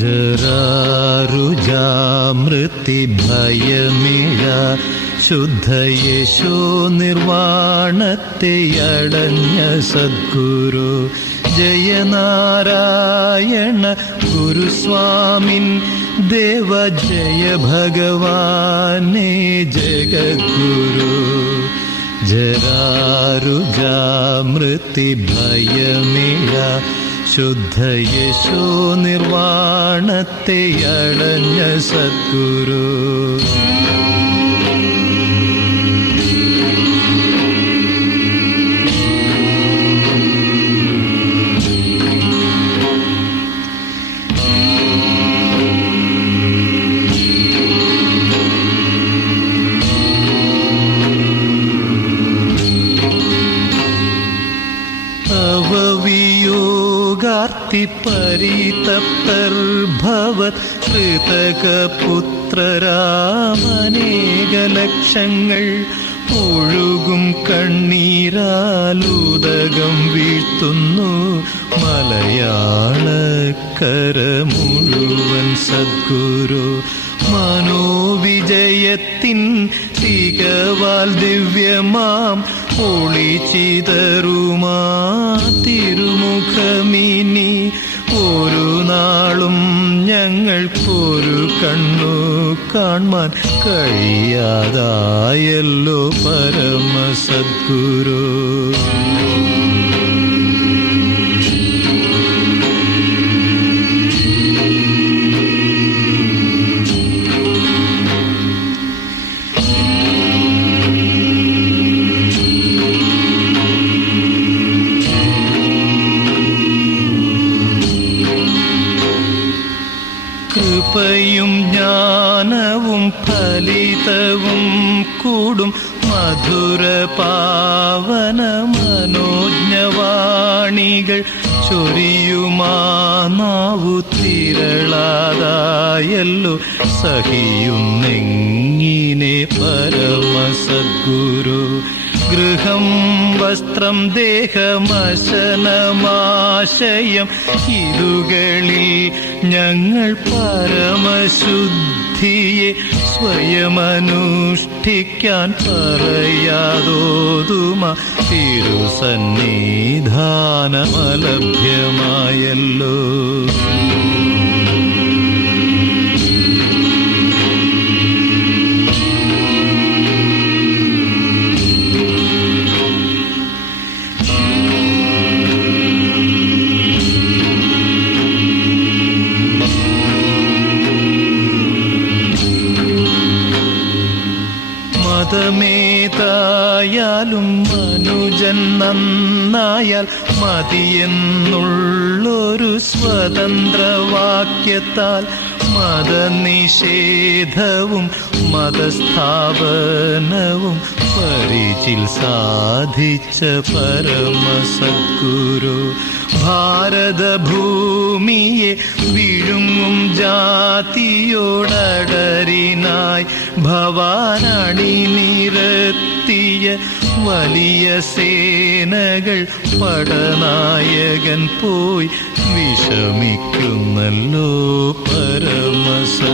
ജരാരുജാമൃതി ഭയമിഴ ശുദ്ധയേശോ നിർവാണത്തെ അടഞ്ഞ സദ്ഗുരു ജയനാരായണ ഗുരുസ്വാമിൻ ദേവ ജയ ഭഗവാനേ ജഗദ്ഗുരു. ജരാരുജാമൃതി ഭയമിഴ ശുദ്ധയേശോ നിർവാണത്തെ അടഞ്ഞ സദ്ഗുരു. അവവിയോഗാർത്തി പരിതപ്തർഭവത് കൃതകപുത്രരാമനേകലക്ഷങ്ങൾ ഒഴുകും കണ്ണീരാലുദകം വീഴ്ത്തുന്നു മലയാളക്കര മുഴുവൻ സദ്ഗുരു മനോവിജയത്തിൻ തികവാൽ ദിവ്യമാം ഒളിച്ചിതറുമാ തിരുമുഖമിനി. ഒരു നാളും ഞങ്ങൾക്കൊരു കണ്ണു കാൺമാൻ കഴിയാതായല്ലോ പരമസദ്ഗുരു. കൃപയും ജ്ഞാനവും ഫലിതവും കൂടും മധുര പാവന മനോജ്ഞവാണികൾ ചൊരിയുമാനാവു തിരളാതായല്ലോ. സഹിയുന്നെങ്ങിനെ പരമസദ്ഗുരു. ഗൃഹം വസ്ത്രം ദേഹമശനമാശയം ഇതുകളിൽ ഞങ്ങൾ പരമശുദ്ധിയെ സ്വയമനുഷ്ഠിക്കാൻ പറയാതോതുമ. തിരുസന്നിധാനമലഭ്യമായല്ലോ. മതമേതായാലും മനുജൻ നന്നായാൽ മതിയെന്നുള്ളൊരു സ്വതന്ത്രവാക്യത്താൽ മതനിഷേധവും മതസ്ഥാപനവും പരിചിൽ സാധിച്ച പരമസദ്ഗുരു ഭാരതഭൂമിയെ വിഴുങ്ങും ജാതിയോടടരിനായി ഭവാനണി നിരത്തിയ വലിയ സേനകൾ പടനായകൻ പോയി വിഷമിക്കുന്നല്ലോ പരമസദ്ഗുരു